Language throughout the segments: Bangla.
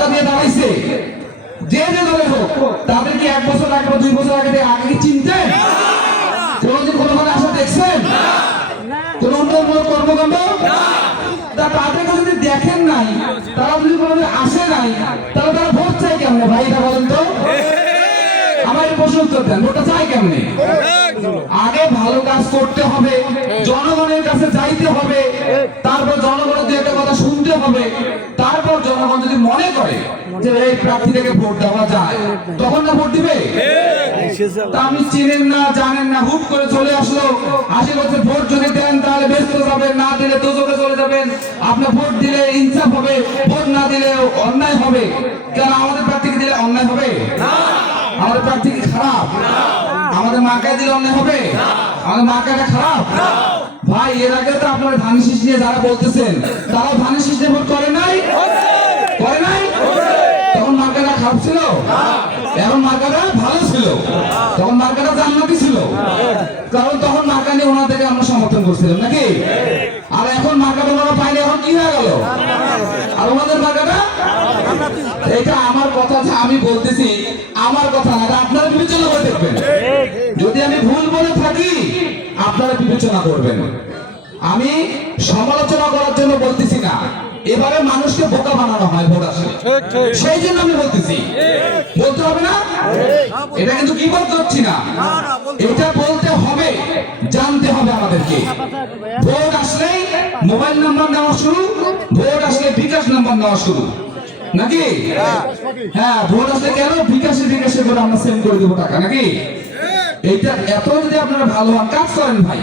মার্কা দিয়ে দাঁড়াইছে। যে যে দলে হোক, তাদের কি এক বছর আগে দুই বছর আগে আগে কি চিনতেন? কোনোদিন কোনো মানে আশা দেখছেন? কোন উন্নয়নমূলক কর্মকাণ্ড তাদেরকে আসে নাই, তাহলে তারা ভোট চাই কেমনে বলেন তো? আমার প্রশ্ন দেন, ভোটটা চাই কেমনে? আগে ভালো কাজ করতে হবে, জনগণের কাছে যাইতে হবে, তারপর জনগণের হবে তারপর জনগণ যদি মনে করে যে এই প্রার্থী থেকে ভোট দেওয়া যায় তখন না ভোট দিবে? তা আমি চিনেন না জানেন না হুট করে চলে আসলো। আশি বছর ভোট যদি দেন তাহলে ব্যস্ত যাবেন না দিলে দোজকে চলে যাবেন। আপনার ভোট দিলে ইনসাফ হবে ভোট না দিলে অন্যায় হবে। কেন আমাদের প্রার্থীকে দিলে অন্যায় হবে? আমাদের প্রার্থী খারাপ? আমাদের মাকে দিলে অন্যায় হবে? আমাদের মাকে খারাপ? ভাই এর আগে তো আপনারা শীষ নিয়ে যারা বলতেছেন তারাও ধানের শীষ নিয়ে ভোট করে নাই? করে নাই? তখন মার্কাটা খারাপ ছিল? এখন মার্কাটা ভালো ছিল? তখন মার্কাটা জান্নাতি ছিল? কারণ তখন মার্কা নিয়ে ওনাদেরকে আমরা সমর্থন করছিলাম নাকি? আর এখন মার্কাটা ওনারা পাইনি এখন কি হয়ে গেল? আর ওনাদের মার্কাটা এটা আমার কথা যে আমি বলতেছি আমার কথা না এটা আপনারা বিবেচনা করে দেখবেন যদি আমি ভুল বলে থাকি আপনারা বিবেচনা করবেন। আমি সমালোচনা করার জন্য বলতেছি না। এবারে মানুষকে বোকা বানানো হয় ভোট আসলে। সেই জন্য আমি বলতেছি বলতে হবে না? এটা কিন্তু কি বলতে হচ্ছি না? এটা বলতে হবে জানতে হবে আমাদেরকে। ভোট আসলেই মোবাইল নাম্বার নেওয়া শুরু ভোট আসলে বিকাশ নাম্বার নেওয়া শুরু। নাকি? হ্যাঁ। ভোট আসলে কেন বিকাশে বিকাশে করে আমরা সেন্ড করে দেবো টাকা নাকি? এইটা এত যদি আপনারা ভালো কাজ করেন ভাই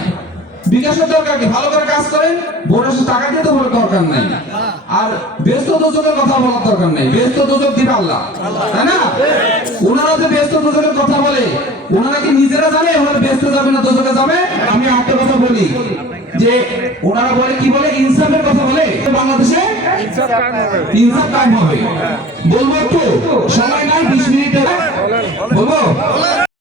বিকাশের দরকার কি? ভালো করে কাজ করেন আসলে টাকা দিয়ে তো দরকার নাই। আর ব্যস্ত দুজনের কথা বলার দরকার নাই। ব্যস্ত দুজন দিবে আল্লাহ তাই না? ওনারা যে ব্যস্ত দুজনের কথা বলে ওনারা কি নিজেরা জানে ওনারা ব্যস্ত যাবে না দুজনে যাবে? আমি একটা কথা বলি যে ওনারা বলে কি বলে? ইনসাফের কথা বলে। বাংলাদেশে ইনসাফ কায়েম হবে। বলব একটু?